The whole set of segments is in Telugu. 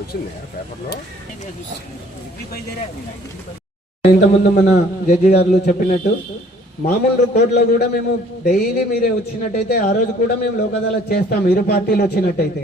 వచ్చింది పేపర్లో ఇంతకుముందు మన జడ్జి గారు చెప్పినట్టు మామూలు కోర్టులో కూడా మేము డైలీ మీరే వచ్చినట్టయితే ఆ రోజు కూడా మేము లోక్ అదాలత్ చేస్తాం ఇరు పార్టీలు వచ్చినట్టయితే.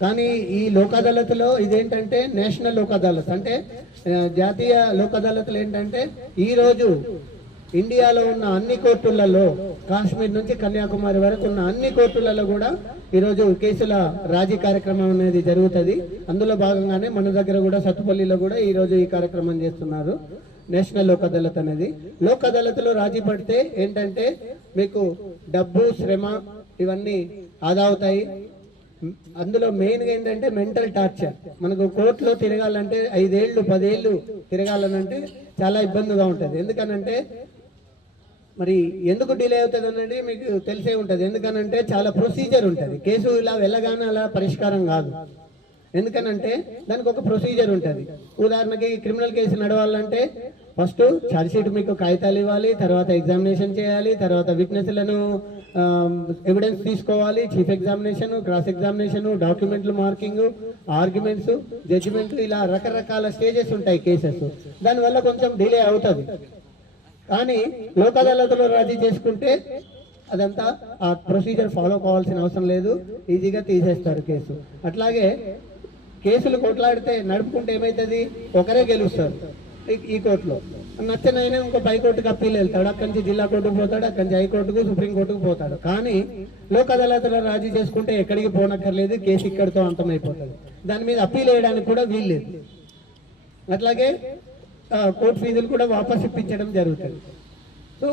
కానీ ఈ లోక్ అదాలత్లో ఇదేంటంటే నేషనల్ లోక్ అదాలత్ అంటే జాతీయ లోక్ అదాలత్లు ఏంటంటే ఈ రోజు ఇండియాలో ఉన్న అన్ని కోర్టులలో కాశ్మీర్ నుంచి కన్యాకుమారి వరకు ఉన్న అన్ని కోర్టులలో కూడా ఈరోజు కేసుల రాజీ కార్యక్రమం అనేది జరుగుతుంది. అందులో భాగంగానే మన దగ్గర కూడా సత్తుపల్లిలో కూడా ఈరోజు ఈ కార్యక్రమం చేస్తున్నారు. నేషనల్ లోక్ అదాలత్ అనేది. లోక్ అదాలత్లో రాజీ పడితే ఏంటంటే మీకు డబ్బు శ్రమ ఇవన్నీ ఆదా అవుతాయి అందులో మెయిన్గా ఏంటంటే మెంటల్ టార్చర్ మనకు కోర్టులో తిరగాలంటే ఐదేళ్ళు పదేళ్ళు తిరగాలనంటే చాలా ఇబ్బందిగా ఉంటుంది. ఎందుకనంటే మరి ఎందుకు డిలే అవుతుంది అనేది మీకు తెలిసే ఉంటుంది. ఎందుకనంటే చాలా ప్రొసీజర్ ఉంటుంది. కేసు ఇలా వెళ్ళగానే అలా పరిష్కారం కాదు. ఎందుకనంటే దానికి ఒక ప్రొసీజర్ ఉంటుంది. ఉదాహరణకి క్రిమినల్ కేసు నడవాలంటే ఫస్ట్ ఛార్జ్షీట్ మీకు కాగితాలు ఇవ్వాలి తర్వాత ఎగ్జామినేషన్ చేయాలి తర్వాత విట్నెస్లను ఎవిడెన్స్ తీసుకోవాలి చీఫ్ ఎగ్జామినేషన్ క్రాస్ ఎగ్జామినేషన్ డాక్యుమెంట్లు మార్కింగ్ ఆర్గ్యుమెంట్స్ జడ్జిమెంట్ ఇలా రకరకాల స్టేజెస్ ఉంటాయి కేసెస్ దానివల్ల కొంచెం డిలే అవుతుంది. కానీ లోక్ అదాలత్లో రాజీ చేసుకుంటే అదంతా ఆ ప్రొసీజర్ ఫాలో కావాల్సిన అవసరం లేదు. ఈజీగా తీసేస్తారు కేసు. అట్లాగే కేసులు కొట్లాడితే నడుపుకుంటే ఏమవుతుంది ఒకరే గెలుస్తారు ఈ- ఈ కోర్టులో. నచ్చనైనా ఇంకో పై కోర్టుకు అప్పీల్ వెళ్తాడు. అక్కడి నుంచి జిల్లా కోర్టుకు పోతాడు అక్కడి నుంచి హైకోర్టుకు సుప్రీం కోర్టుకు పోతాడు. కానీ లోక్ అదాలత్లో రాజీ చేసుకుంటే ఎక్కడికి పోనక్కర్లేదు కేసు ఇక్కడితో అంతమైపోతుంది దాని మీద అప్పీల్ వేయడానికి కూడా వీల్లేదు. అట్లాగే కోర్టు ఫీజులు కూడా వాపస్ ఇప్పించడం జరుగుతుంది. సో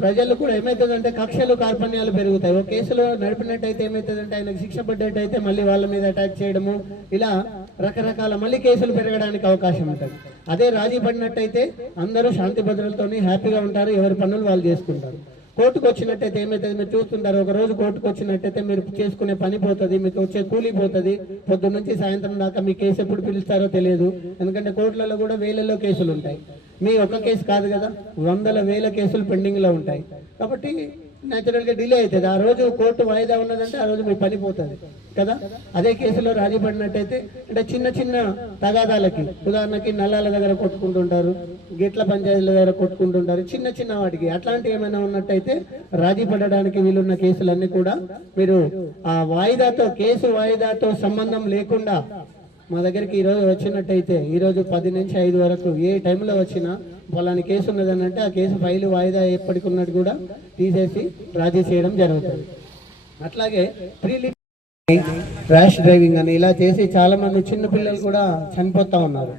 ప్రజలు కూడా ఏమవుతుందంటే కక్షలు కార్పణ్యాలు పెరుగుతాయి. ఒక కేసులో నడిపినట్టయితే ఏమవుతుందంటే ఆయనకు శిక్ష పడ్డట్టయితే మళ్ళీ వాళ్ళ మీద అటాక్ చేయడము ఇలా రకరకాల మళ్ళీ కేసులు పెరగడానికి అవకాశం ఉంటుంది. అదే రాజీ పడినట్టయితే అందరూ శాంతి భద్రతలతోనే హ్యాపీగా ఉంటారు ఎవరి పనులు వాళ్ళు చేసుకుంటారు. కోర్టుకు వచ్చినట్టయితే ఏమవుతుంది మీరు చూస్తుంటారు ఒక రోజు కోర్టుకు వచ్చినట్టయితే మీరు చేసుకునే పని పోతుంది మీకు వచ్చే కూలీ పోతుంది పొద్దు నుంచి సాయంత్రం దాకా మీ కేసు ఎప్పుడు పిలుస్తారో తెలియదు. ఎందుకంటే కోర్టులలో కూడా వేలలో కేసులు ఉంటాయి. మీ ఒక్క కేసు కాదు కదా వందల వేల కేసులు పెండింగ్లో ఉంటాయి. కాబట్టి నేచురల్గా డిలే అవుతుంది. ఆ రోజు కోర్టు వాయిదా ఉన్నదంటే ఆ రోజు మీ పని పోతుంది. కదా? అదే కేసులో రాజీ పడినట్టయితే అంటే చిన్న చిన్న తగాదాలకి ఉదాహరణకి నల్లాల దగ్గర కొట్టుకుంటుంటారు గిట్ల పంచాయతీల దగ్గర కొట్టుకుంటుంటారు చిన్న చిన్న వాటికి. అట్లాంటివి ఏమైనా ఉన్నట్టయితే రాజీ పడడానికి వీలున్న కేసులన్నీ కూడా మీరు ఆ వాయిదాతో కేసు వాయిదాతో సంబంధం లేకుండా మా దగ్గరికి ఈరోజు వచ్చినట్టయితే ఈరోజు పది నుంచి ఐదు వరకు ఏ టైంలో వచ్చినా పలాని కేసు ఉన్నదని అంటే ఆ కేసు ఫైల్ వాయిదా ఎప్పటికి ఉన్నట్టు కూడా తీసేసి రాజీ చేయడం జరుగుతుంది. అట్లాగే ప్రీ ర్యాష్ డ్రైవింగ్ అని ఇలా చేసి చాలా మంది కూడా చనిపోతా ఉన్నారు.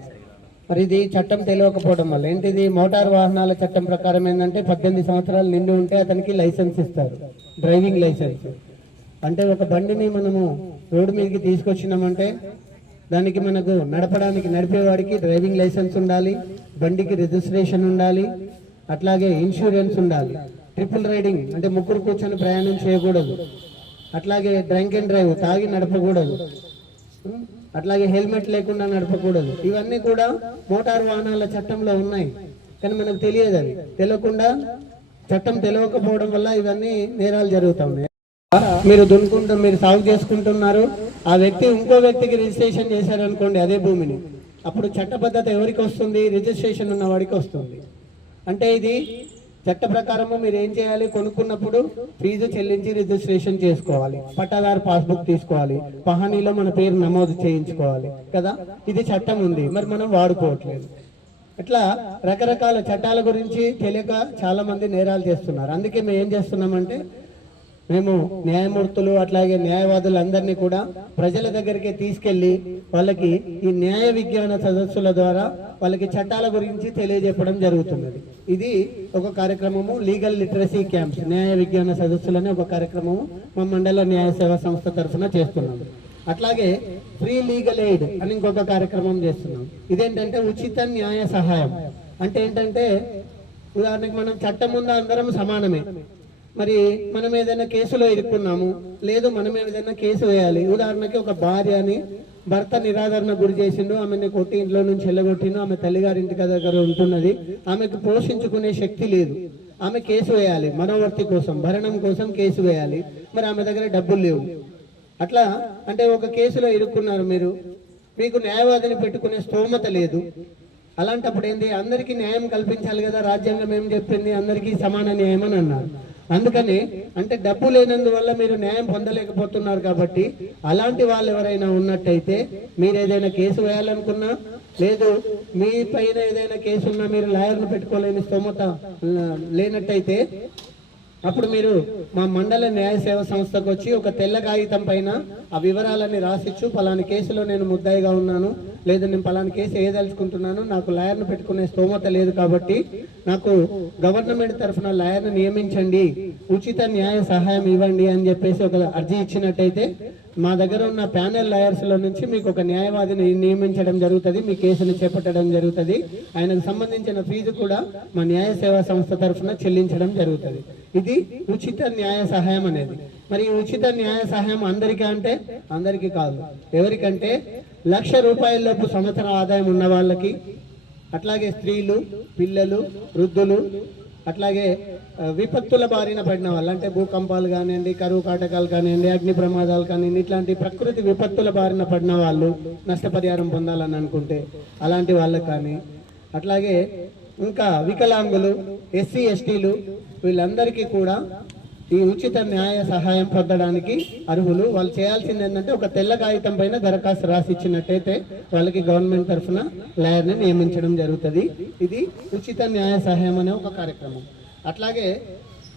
మరి ఇది చట్టం తెలియకపోవడం వల్ల. ఏంటిది? మోటార్ వాహనాల చట్టం ప్రకారం ఏంటంటే పద్దెనిమిది సంవత్సరాలు నిండి ఉంటే అతనికి లైసెన్స్ ఇస్తారు. Driving licence. అంటే ఒక బండిని మనము రోడ్డు మీదకి తీసుకొచ్చినామంటే దానికి మనకు నడపడానికి నడిపేవాడికి డ్రైవింగ్ లైసెన్స్ ఉండాలి బండికి రిజిస్ట్రేషన్ ఉండాలి అట్లాగే ఇన్సూరెన్స్ ఉండాలి. ట్రిపుల్ రైడింగ్ అంటే ముగ్గురు కూర్చొని ప్రయాణం చేయకూడదు. అట్లాగే డ్రంక్ అండ్ డ్రైవ్ తాగి నడపకూడదు. అట్లాగే హెల్మెట్ లేకుండా నడపకూడదు. ఇవన్నీ కూడా మోటార్ వాహనాల చట్టంలో ఉన్నాయి. కానీ మనకు తెలియదు అది. తెలియకుండా చట్టం తెలియకపోవడం వల్ల ఇవన్నీ నేరాలు జరుగుతూ ఉన్నాయి. మీరు దున్నుకుంటూ మీరు సాగు చేసుకుంటున్నారు. ఆ వ్యక్తి ఇంకో వ్యక్తికి రిజిస్ట్రేషన్ చేశారనుకోండి అదే భూమిని. అప్పుడు చట్టబద్ధత ఎవరికి వస్తుంది? రిజిస్ట్రేషన్ ఉన్న వాడికి వస్తుంది. అంటే ఇది చట్ట ప్రకారము మీరు ఏం చేయాలి? కొనుక్కున్నప్పుడు ఫీజు చెల్లించి రిజిస్ట్రేషన్ చేసుకోవాలి. పట్టాదారు పాస్బుక్ తీసుకోవాలి. పహానీలో మన పేరు నమోదు చేయించుకోవాలి. కదా? ఇది చట్టం ఉంది. మరి మనం వాడుకోవట్లేదు. ఇట్లా రకరకాల చట్టాల గురించి తెలియక చాలా మంది నేరాలు చేస్తున్నారు. అందుకే మేము ఏం చేస్తున్నామంటే మేము న్యాయమూర్తులు అట్లాగే న్యాయవాదులు అందరినీ కూడా ప్రజల దగ్గరికి తీసుకెళ్ళి వాళ్ళకి ఈ న్యాయ విజ్ఞాన సదస్సుల ద్వారా వాళ్ళకి చట్టాల గురించి తెలియజెప్పడం జరుగుతున్నది. ఇది ఒక కార్యక్రమము లీగల్ లిటరసీ క్యాంప్స్ న్యాయ విజ్ఞాన సదస్సులనే ఒక కార్యక్రమము మా మండల న్యాయ సేవా సంస్థ తరఫున చేస్తున్నాం. అట్లాగే ఫ్రీ లీగల్ ఎయిడ్ అని ఇంకొక కార్యక్రమం చేస్తున్నాం. ఇదేంటంటే ఉచిత న్యాయ సహాయం. అంటే ఏంటంటే ఉదాహరణకి మనం చట్టం ముందు అందరం సమానమే. మరి మనం ఏదైనా కేసులో ఇరుక్కున్నాము లేదు మనం ఏదైనా కేసు వేయాలి. ఉదాహరణకి ఒక భార్యని భర్త నిరాదరణ గురి చేసిండు ఆమెని కొట్టి ఇంట్లో నుంచి వెళ్ళగొట్టిండు ఆమె తల్లిగారి ఇంటి దగ్గర ఉంటున్నది ఆమెకు పోషించుకునే శక్తి లేదు. ఆమె కేసు వేయాలి మనోవర్తి కోసం భరణం కోసం కేసు వేయాలి మరి ఆమె దగ్గర డబ్బులు లేవు. అట్లా అంటే ఒక కేసులో ఇరుక్కున్నారు మీరు మీకు న్యాయవాదిని పెట్టుకునే స్తోమత లేదు. అలాంటప్పుడు ఏంది? అందరికీ న్యాయం కల్పించాలి కదా రాజ్యాంగం ఏం చెప్పింది? అందరికీ సమాన న్యాయం అని అన్నారు. అందుకని అంటే డబ్బు లేనందువల్ల మీరు న్యాయం పొందలేకపోతున్నారు కాబట్టి అలాంటి వాళ్ళు ఎవరైనా ఉన్నట్టయితే మీరు ఏదైనా కేసు వేయాలనుకున్నా లేదు మీ పైన ఏదైనా కేసు ఉన్నా మీరు లాయర్ను పెట్టుకోలేని స్తోమత లేనట్టయితే అప్పుడు మీరు మా మండల న్యాయ సేవ సంస్థకు వచ్చి ఒక తెల్ల కాగితం పైన ఆ వివరాలన్నీ రాసిచ్చు. పలాని కేసులో నేను ముద్దాయిగా ఉన్నాను. లేదు నేను పలాని కేసు వేయదలుచుకుంటున్నాను. నాకు లాయర్ను పెట్టుకునే స్తోమత లేదు కాబట్టి నాకు గవర్నమెంట్ తరఫున లాయర్ను నియమించండి. ఉచిత న్యాయ సహాయం ఇవ్వండి అని చెప్పేసి ఒక అర్జీ ఇచ్చినట్టయితే మా దగ్గర ఉన్న ప్యానెల్ లాయర్స్లో నుంచి మీకు ఒక న్యాయవాదిని నియమించడం జరుగుతుంది మీ కేసును చేపట్టడం జరుగుతుంది. ఆయనకు సంబంధించిన ఫీజు కూడా మా న్యాయ సేవా సంస్థ తరఫున చెల్లించడం జరుగుతుంది. ఇది ఉచిత న్యాయ సహాయం అనేది. మరి ఉచిత న్యాయ సహాయం అందరికీ అంటే? అందరికీ కాదు. ఎవరికంటే? లక్ష రూపాయలలోపు సంవత్సరం సంవత్సర ఆదాయం ఉన్న వాళ్ళకి అట్లాగే స్త్రీలు పిల్లలు వృద్ధులు అట్లాగే విపత్తుల బారిన పడిన వాళ్ళు అంటే భూకంపాలు కానివ్వండి కరువు కాటకాలు కానివ్వండి అగ్ని ప్రమాదాలు కానివ్వండి ఇట్లాంటి ప్రకృతి విపత్తుల బారిన పడిన వాళ్ళు నష్టపరిహారం పొందాలని అనుకుంటే అలాంటి వాళ్ళకి కానీ అట్లాగే ఇంకా వికలాంగులు ఎస్సీ ఎస్టీలు వీళ్ళందరికీ కూడా ఈ ఉచిత న్యాయ సహాయం పొందడానికి అర్హులు. వాళ్ళు చేయాల్సింది ఏంటంటే ఒక తెల్ల కాగితం పైన దరఖాస్తు రాసి ఇచ్చినట్టయితే వాళ్ళకి గవర్నమెంట్ తరఫున లాయర్ని నియమించడం జరుగుతుంది. ఇది ఉచిత న్యాయ సహాయం అనే ఒక కార్యక్రమం. అట్లాగే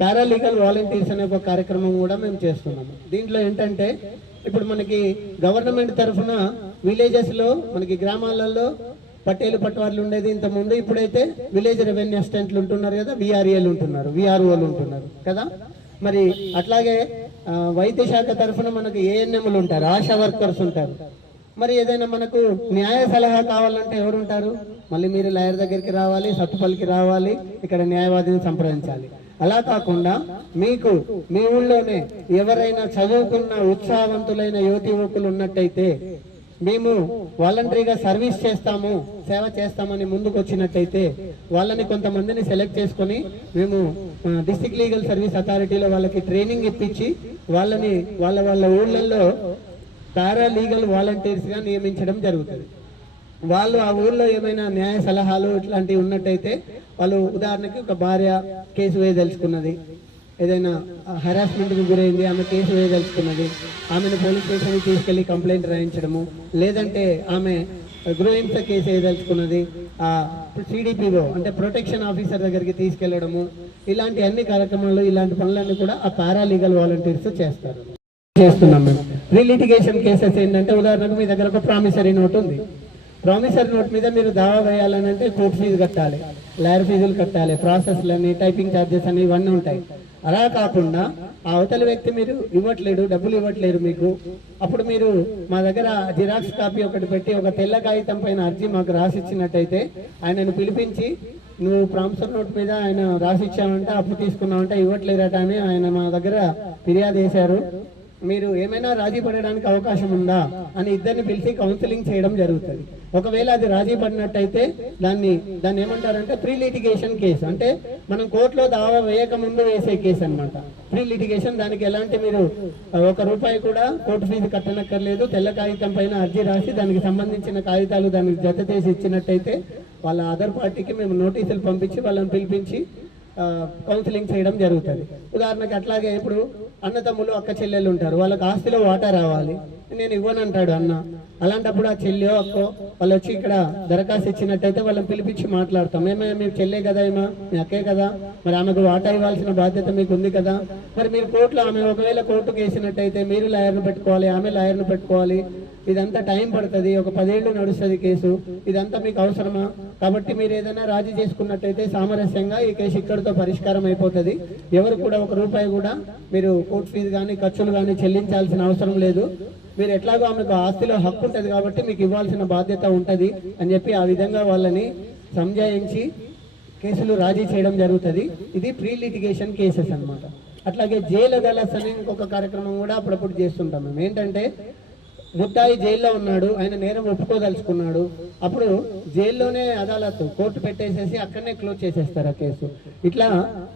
పారాలీగల్ వాలంటీర్స్ అనే ఒక కార్యక్రమం కూడా మేము చేస్తున్నాము. దీంట్లో ఏంటంటే ఇప్పుడు మనకి గవర్నమెంట్ తరఫున విలేజెస్లో మనకి గ్రామాలలో పట్టేలు పట్టువార్లు ఉండేది ఇంతకుముందు. ఇప్పుడైతే విలేజ్ రెవెన్యూ అసిస్టెంట్లు ఉంటున్నారు కదా విఆర్ఏలు ఉంటున్నారు విఆర్ఓలు ఉంటున్నారు కదా. మరి అట్లాగే వైద్య శాఖ తరఫున మనకు ఏఎన్ఎంలు ఉంటారు ఆశా వర్కర్స్ ఉంటారు. మరి ఏదైనా మనకు న్యాయ సలహా కావాలంటే ఎవరు ఉంటారు మళ్ళీ మీరు లాయర్ దగ్గరికి రావాలి సత్తుపల్లికి రావాలి ఇక్కడ న్యాయవాదిని సంప్రదించాలి. అలా కాకుండా మీకు మీ ఊళ్ళోనే ఎవరైనా చదువుకున్న ఉత్సాహవంతులైన యువతి యువకులు ఉన్నట్టయితే మేము వాలంటరీగా సర్వీస్ చేస్తాము సేవ చేస్తామని ముందుకు వచ్చినట్టయితే వాళ్ళని కొంతమందిని సెలెక్ట్ చేసుకొని మేము డిస్ట్రిక్ట్ లీగల్ సర్వీస్ అథారిటీలో వాళ్ళకి ట్రైనింగ్ ఇప్పించి వాళ్ళని వాళ్ళ వాళ్ళ ఊళ్ళల్లో పారా లీగల్ వాలంటీర్స్గా నియమించడం జరుగుతుంది. వాళ్ళు ఆ ఊర్లో ఏమైనా న్యాయ సలహాలు ఇట్లాంటివి ఉన్నట్టయితే వాళ్ళు ఉదాహరణకి ఒక భార్య కేసు వేయదలుచుకున్నది. ఏదైనా హెరాస్మెంట్కి గురైంది ఆమె కేసు వేయదలుచుకున్నది. ఆమెను పోలీస్ స్టేషన్కి తీసుకెళ్ళి కంప్లైంట్ రాయించడము. లేదంటే ఆమె గృహహింస కేసు వేయదలుచుకున్నది. ఆ సిడిపిఓ అంటే ప్రొటెక్షన్ ఆఫీసర్ దగ్గరికి తీసుకెళ్ళడము. ఇలాంటి అన్ని కార్యక్రమాలు ఇలాంటి పనులన్నీ కూడా ఆ పారాలీగల్ వాలంటీర్స్ చేస్తారు. చేస్తున్నాం మేము. రీలిటిగేషన్ కేసెస్ ఏంటంటే ఉదాహరణకు మీ దగ్గర ఒక ప్రామిసరీ నోట్ ఉంది. ప్రామిసరీ నోట్ మీద మీరు దావా వేయాలని అంటే కోర్టు ఫీజు కట్టాలి లాయర్ ఫీజులు కట్టాలి. ప్రాసెస్లని టైపింగ్ ఛార్జెస్ అని ఇవన్నీ ఉంటాయి. అలా కాకుండా ఆ అవతల వ్యక్తి మీరు ఇవ్వట్లేడు డబ్బులు ఇవ్వట్లేరు మీకు. అప్పుడు మీరు మా దగ్గర జిరాక్స్ కాపీ ఒకటి పెట్టి ఒక తెల్ల కాగితం పైన అర్జీ మాకు రాసిచ్చినట్టయితే ఆయనను పిలిపించి నువ్వు ప్రాంసర్ నోట్ మీద ఆయన రాసిచ్చావంటే అప్పు తీసుకున్నావంటే ఇవ్వట్లేరట అని ఆయన మా దగ్గర ఫిర్యాదు చేశారు. మీరు ఏమైనా రాజీ పడడానికి అవకాశం ఉందా అని ఇద్దరిని పిలిచి కౌన్సిలింగ్ చేయడం జరుగుతుంది. ఒకవేళ అది రాజీ పడినట్టయితే దాన్ని దాన్ని ఏమంటారంటే ప్రీ లిటిగేషన్ కేసు. అంటే మనం కోర్టులో దావా వేయక ముందు వేసే కేసు అన్నమాట. ప్రీ లిటిగేషన్ దానికి ఎలాంటి మీరు ఒక రూపాయి కూడా కోర్టు ఫీజు కట్టనక్కర్లేదు. తెల్ల కాగితం పైన అర్జీ రాసి దానికి సంబంధించిన కాగితాలు దానికి జత చేసి ఇచ్చినట్టయితే వాళ్ళ అదర్ పార్టీకి మేము నోటీసులు పంపించి వాళ్ళని పిలిపించి కౌన్సిలింగ్ చేయడం జరుగుతుంది. ఉదాహరణకి అట్లాగే ఇప్పుడు అన్నతమ్ములు అక్క చెల్లెలు ఉంటారు. వాళ్ళకి ఆస్తిలో వాటా రావాలి. నేను ఇవ్వనంటాడు అన్న. అలాంటప్పుడు ఆ చెల్లె అక్కో వాళ్ళు వచ్చి ఇక్కడ దరఖాస్తు ఇచ్చినట్టయితే వాళ్ళని పిలిపించి మాట్లాడతాం. ఏమైనా మీరు చెల్లె కదా ఏమా? మీ అక్కే కదా? మరి ఆమెకు వాటా ఇవ్వాల్సిన బాధ్యత మీకు ఉంది కదా? మరి మీరు కోర్టులో ఆమె ఒకవేళ కోర్టుకు వేసినట్టయితే మీరు లాయర్ను పెట్టుకోవాలి ఆమె లాయర్ను పెట్టుకోవాలి. ఇదంతా టైం పడుతుంది. ఒక పదేళ్ళు నడుస్తుంది కేసు. ఇదంతా మీకు అవసరమా? కాబట్టి మీరు ఏదైనా రాజీ చేసుకున్నట్టయితే సామరస్యంగా ఈ కేసు ఇక్కడితో పరిష్కారం అయిపోతుంది. ఎవరు కూడా ఒక రూపాయి కూడా మీరు కోర్టు ఫీజు కానీ ఖర్చులు కానీ చెల్లించాల్సిన అవసరం లేదు. మీరు ఎట్లాగో ఆమెకు ఆస్తిలో హక్కు ఉంటుంది కాబట్టి మీకు ఇవ్వాల్సిన బాధ్యత ఉంటుంది అని చెప్పి ఆ విధంగా వాళ్ళని సంజాయించి కేసులు రాజీ చేయడం జరుగుతుంది. ఇది ప్రీ లిటిగేషన్ కేసెస్ అన్నమాట. అట్లాగే జైలు అదాలత్ అని ఇంకొక కార్యక్రమం కూడా అప్పుడప్పుడు చేస్తుంటాం మేము. ఏంటంటే ముద్దాయి జైల్లో ఉన్నాడు ఆయన నేరం ఒప్పుకోదలుచుకున్నాడు. అప్పుడు జైల్లోనే అదాలత్ కోర్టు పెట్టేసేసి అక్కడనే క్లోజ్ చేసేస్తారు ఆ కేసు. ఇట్లా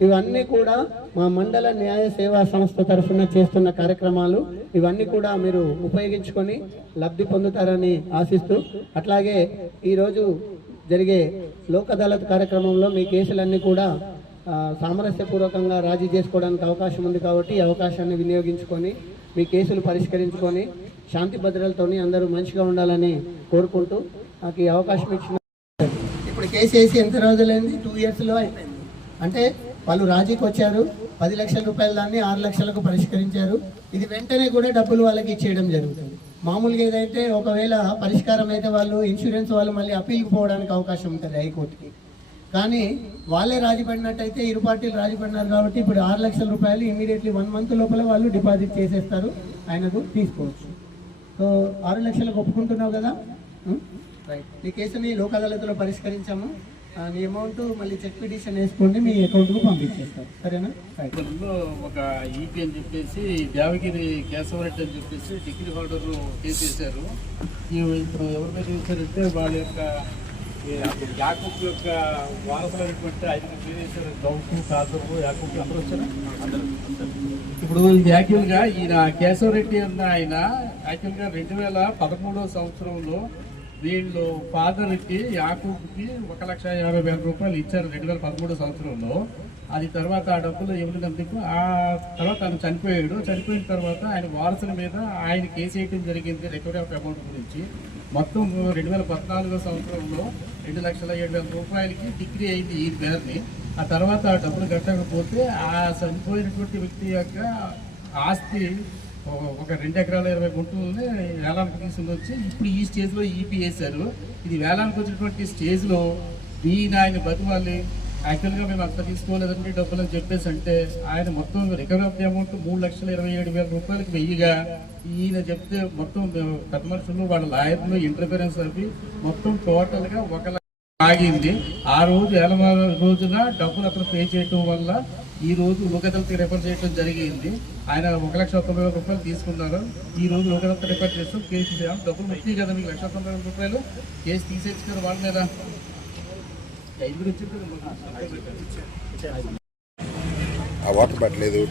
ఇవన్నీ కూడా మా మండల న్యాయ సేవా సంస్థ తరఫున చేస్తున్న కార్యక్రమాలు ఇవన్నీ కూడా మీరు ఉపయోగించుకొని లబ్ధి పొందుతారని ఆశిస్తూ అట్లాగే ఈరోజు జరిగే లోక్ అదాలత్ కార్యక్రమంలో మీ కేసులన్నీ కూడా సామరస్యపూర్వకంగా రాజీ చేసుకోవడానికి అవకాశం ఉంది కాబట్టి ఈ అవకాశాన్ని వినియోగించుకొని మీ కేసులు పరిష్కరించుకొని శాంతి భద్రతలతోని అందరూ మంచిగా ఉండాలని కోరుకుంటూ నాకు ఈ అవకాశం ఇచ్చిన ఇప్పుడు కేసు ఎంత రోజులైంది? టూ ఇయర్స్లో అయిపోయింది. అంటే వాళ్ళు రాజీకి వచ్చారు పది లక్షల రూపాయల దాన్ని ఆరు లక్షలకు పరిష్కరించారు. ఇది వెంటనే కూడా డబ్బులు వాళ్ళకి ఇచ్చేయడం జరుగుతుంది. మామూలుగా ఏదైతే ఒకవేళ పరిష్కారం అయితే వాళ్ళు ఇన్సూరెన్స్ వాళ్ళు మళ్ళీ అప్పీల్కి పోవడానికి అవకాశం ఉంటుంది హైకోర్టుకి. కానీ వాళ్ళే రాజీ పడినట్టయితే ఇరు పార్టీలు రాజీ పడినారు కాబట్టి ఇప్పుడు ఆరు లక్షల రూపాయలు ఇమీడియట్లీ వన్ మంత్ లోపల వాళ్ళు డిపాజిట్ చేసేస్తారు. ఆయనకు తీసుకోవచ్చు. ఆరు లక్షలకు ఒప్పుకుంటున్నావు కదా? రైట్ ఈ కేసుని లోక్ అదాలత్లో పరిష్కరించాము. ఆ, నీ అమౌంట్ మళ్ళీ చెక్ పిటిషన్ వేసుకోండి మీ అకౌంట్కు పంపించేస్తారు సరేనా? ఒక ఈపీ అని చెప్పేసి దేవగిరి కేశవరెడ్డి అని చెప్పేసి డిగ్రీ హోల్డర్ కేసు వేశారు. ఎవరి మీద వేశారంటే వాళ్ళ యొక్క యాకూబ్ యొక్క వారసులైనటువంటి ఐదుగురు మీద వేశారు. గౌకు కాదరు యాకూబ్ అందరూ వచ్చారు? అందరూ ఇప్పుడు యాక్చువల్గా ఈయన కేశవరెడ్డి అన్న ఆయన యాక్చువల్గా రెండు వేల పదమూడవ సంవత్సరంలో వీళ్ళు ఫాదర్కి యాకూబ్కి ఒక లక్ష యాభై వేల రూపాయలు ఇచ్చారు రెండు వేల పదమూడో సంవత్సరంలో. అది తర్వాత ఆ డబ్బులు ఎవరినందుకు ఆ తర్వాత ఆయన చనిపోయాడు. చనిపోయిన తర్వాత ఆయన వారసుల మీద ఆయన కేసు వేయటం జరిగింది రికవరీ ఆఫ్ అమౌంట్ గురించి. మొత్తం రెండు వేల పద్నాలుగో సంవత్సరంలో రెండు లక్షల ఏడు వేల రూపాయలకి డిగ్రీ అయింది ఈ పేరుని. ఆ తర్వాత ఆ డబ్బులు కట్టకపోతే ఆ చనిపోయినటువంటి వ్యక్తి యొక్క ఆస్తి ఒక- రెండు ఎకరాల ఇరవై గుంటలని వేలానికి తీసుకుని వచ్చి ఇప్పుడు ఈ స్టేజ్లో ఈపీ వేశారు. ఇది వేలానికి వచ్చినటువంటి స్టేజ్లో ఈయన ఆయన బతిమాలి. యాక్చువల్గా మేము అంత తీసుకోలేదండి డబ్బులు అని చెప్పేసి అంటే ఆయన మొత్తం రికవరీ ఆఫ్ ది అమౌంట్ మూడు లక్షల ఇరవై ఏడు వేల రూపాయలకి వెయ్యిగా. ఈయన చెప్తే మొత్తం పెద్ద మనుషులు వాళ్ళ లాయర్లు ఇంటర్ఫరెన్స్ అవి మొత్తం టోటల్గా ఒక ఆగింది. ఆ రోజు ఎలమ రోజున డబ్బులు అతను పే చేయటం వల్ల ఈ రోజు లోకదళకి రిఫర్ చేయడం జరిగింది. ఆయన ఒక లక్ష తొంభై వేల రూపాయలు తీసుకున్నారు. ఈ రోజు లోకదళత రిఫర్ చేస్తాం కేసు డబ్బులు ముఖ్యం కదా మీకు లక్ష తొంభై వేల రూపాయలు? కేసు తీసేసుకున్నారు కదా వాళ్ళ మీద. ఐదుగురు ఆ వాటర్ పట్టలేదు